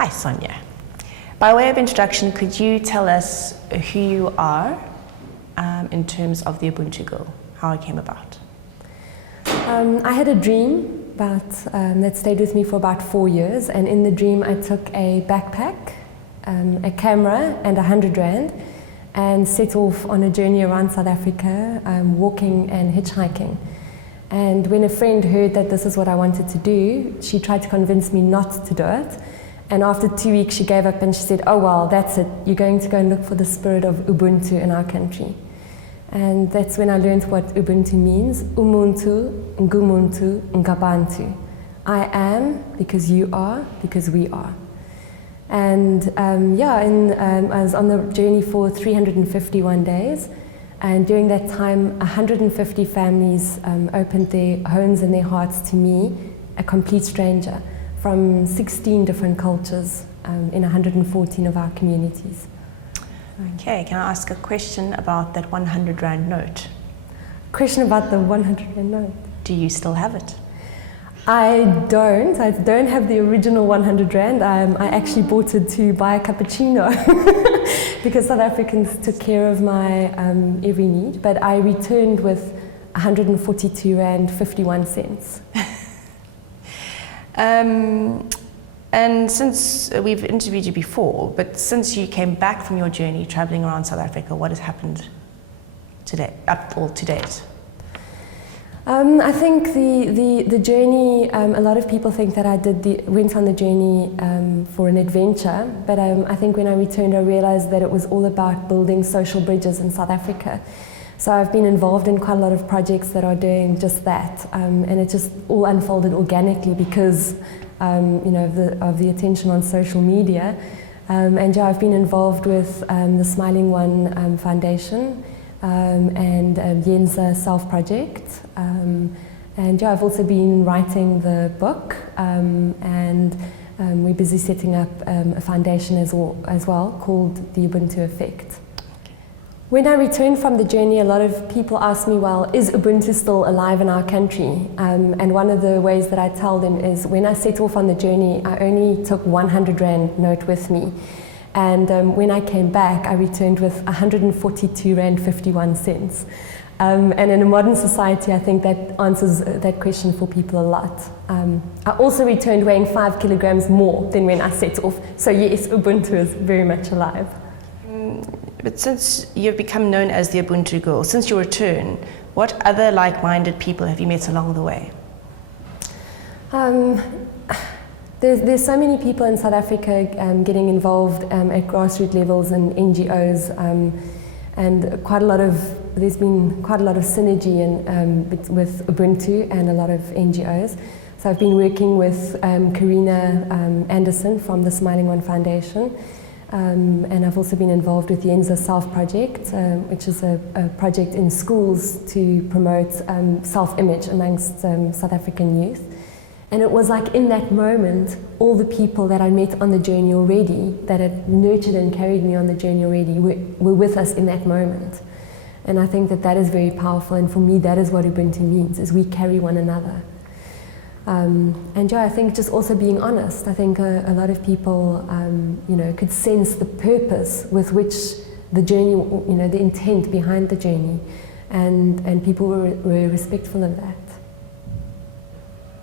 Hi, Sonja. By way of introduction, could you tell us who you are in terms of the Ubuntu Girl, how it came about? I had a dream that stayed with me for about 4 years, and in the dream I took a backpack, a camera and 100 Rand and set off on a journey around South Africa, walking and hitchhiking. And when a friend heard that this is what I wanted to do, she tried to convince me not to do it. And after 2 weeks she gave up and she said, oh well, that's it, you're going to go and look for the spirit of Ubuntu in our country. And that's when I learned what Ubuntu means. Umuntu, ngumuntu, ngabantu. I am because you are, because we are. And I was on the journey for 351 days. And during that time, 150 families opened their homes and their hearts to me, a complete stranger, from 16 different cultures in 114 of our communities. Okay, can I ask a question about that 100 Rand note? Question about the 100 Rand note? Do you still have it? I don't have the original 100 Rand. I actually bought it to buy a cappuccino because South Africans took care of my every need, but I returned with 142 Rand 51 cents. And since we've interviewed you before, but since you came back from your journey traveling around South Africa, what has happened today, to date? I think the journey, a lot of people think that I went on the journey for an adventure, but I think when I returned I realized that it was all about building social bridges in South Africa. So I've been involved in quite a lot of projects that are doing just that, and it just all unfolded organically because of the attention on social media. And yeah, I've been involved with the Smiling One Foundation and Yenza Self Project. And yeah, I've also been writing the book, and we're busy setting up a foundation as well called the Ubuntu Effect. When I returned from the journey, a lot of people ask me, well, is Ubuntu still alive in our country? And one of the ways that I tell them is when I set off on the journey, I only took 100 Rand note with me. And when I came back, I returned with 142 Rand 51 cents. And in a modern society, I think that answers that question for people a lot. I also returned weighing 5 kilograms more than when I set off. So yes, Ubuntu is very much alive. But since you've become known as the Ubuntu Girl, since your return, what other like-minded people have you met along the way? There's so many people in South Africa getting involved at grassroots levels and NGOs, and there's been quite a lot of synergy with Ubuntu and a lot of NGOs. So I've been working with Karina Anderson from the Smiling One Foundation. And I've also been involved with the Yenza Self Project, which is a project in schools to promote self-image amongst South African youth. And it was like in that moment, all the people that I met on the journey already, that had nurtured and carried me on the journey already, were with us in that moment. And I think that is very powerful, and for me that is what Ubuntu means, is we carry one another. And yeah, I think just also being honest. I think a lot of people, could sense the purpose with which the journey, the intent behind the journey, and people were respectful of that.